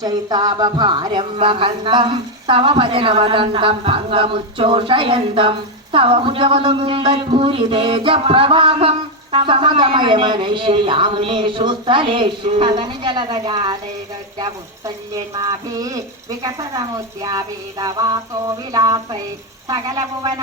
ചൈതാപഭാരം വഹന്തം തവ ഭജനവദന്തം പങ്കമുച്ചോഷയന്തം തവ ഭുജവതുന്തൂരി തേജപ്രവാഹം സമതമയമനൈശ്യാമുനേഷു സ്ഥലേഷു. കഥനി ജലതജാലേതമുസ്തല്യന്മാഭി വികസനമുദ്യാപീതവാസോ വിലാസൈ സകല ഭുവന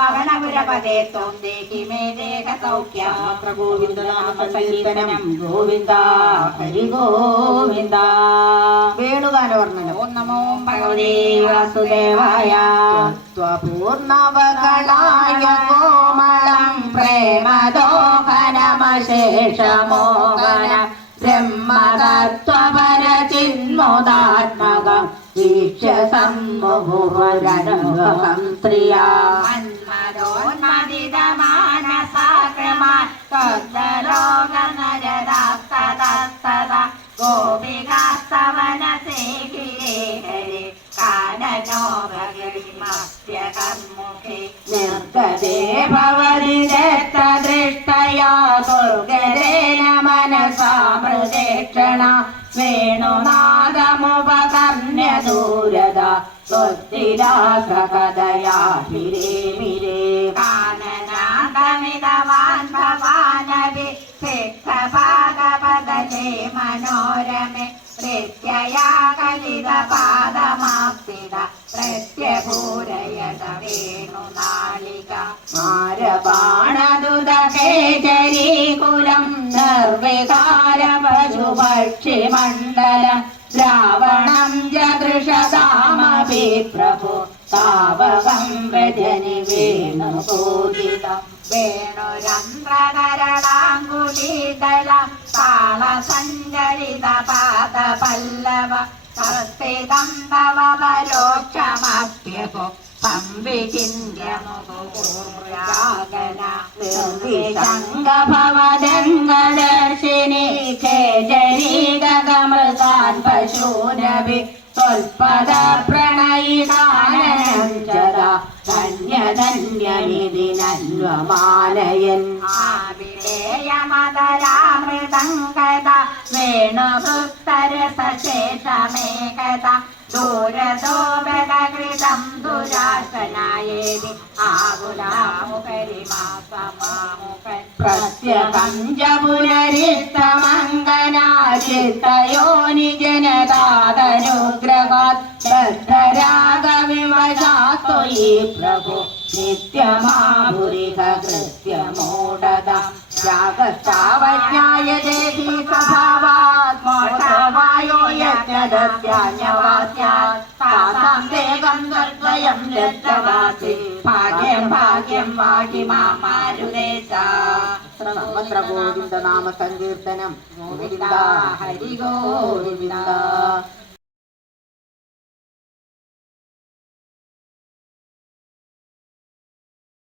പവനപുരപദേ ത്വം ദേഹി മേ ദേഹസൗഖ്യം ഗോവിന്ദനാമസങ്കീർത്തനം ഗോവിന്ദ ഹരി ഗോവിന്ദ വേണുഗാനവർണനം. ഓം നമോ ഭഗവതേ വാസുദേവായ. പൂർണവകളായ കോമളം പ്രേമദോഹനമശേഷമോഹന. ബ്രഹ്മതത്വപരചിന്മോദാത്മകം വീക്ഷ്യ സമ്മുഹുരനുഭവം സ്ത്രിയാ ദത്തദൃഷ്ടയാ ദുർഗതേന മനസാമൃതേക്ഷണ വേണുനാദമുപകർണ്യ ദൂരത സ്വത്തിരാസകതയാ ഹിരേ മിരേ മനോരമേ. പ്രത്യയാകലിതപാദമാപ്തിത പ്രത്യഭൂരയത വേണുനാളിക മാരബാണദുദകേചരീകുലം നിർവികാര പശുപക്ഷിമണ്ഡലം ദ്രാവണം ജദൃഷതാമപി പ്രഭു താവകം ഭജനി വേണുപൂജിതം വേണുരന്ധ്രകരളാങ്കുലീതല താളസഞ്ചരിത പാദ പല്ലവ സംസ്ഥിതം തവ പരോക്ഷമപ്യപോ സംവിചിന്യമുപൂർയാഗന നിർവിശങ്കഭവദംഗദർശിനി ഖേജരീഗമൃതാൻ പശൂനഭി ത്വൽപദ പ്രണയിതാനനം ചദാ ധന്യധന്യനിധി നന്വമാലയൻ ദൂരദോപകൃതം ദുരാശനായേതി ആകുലാമുകരിമാസമാമുഖൻ പ്രത്യപഞ്ചപുനരിത്തമംഗനാചിത്തയോനി ജനതാതനുഗ്രഹാത് ബദ്ധരാഗവിവശാസ്ത്വയി പ്രഭു. ദേഹി സ്വഭാവാത് മോക്ഷവായോ യജ്ഞദസ്യാന്യവാസ്യാത് താസാം ദേഹം തദ്വയം ലബ്ധവാസി ഭാഗ്യം ഭാഗ്യം വാഹി മാമാരുദേശ സർവത്ര ഗോവിന്ദ നാമ സങ്കീർത്തനം. ഗോവിന്ദ ഹരി ഗോവിന്ദ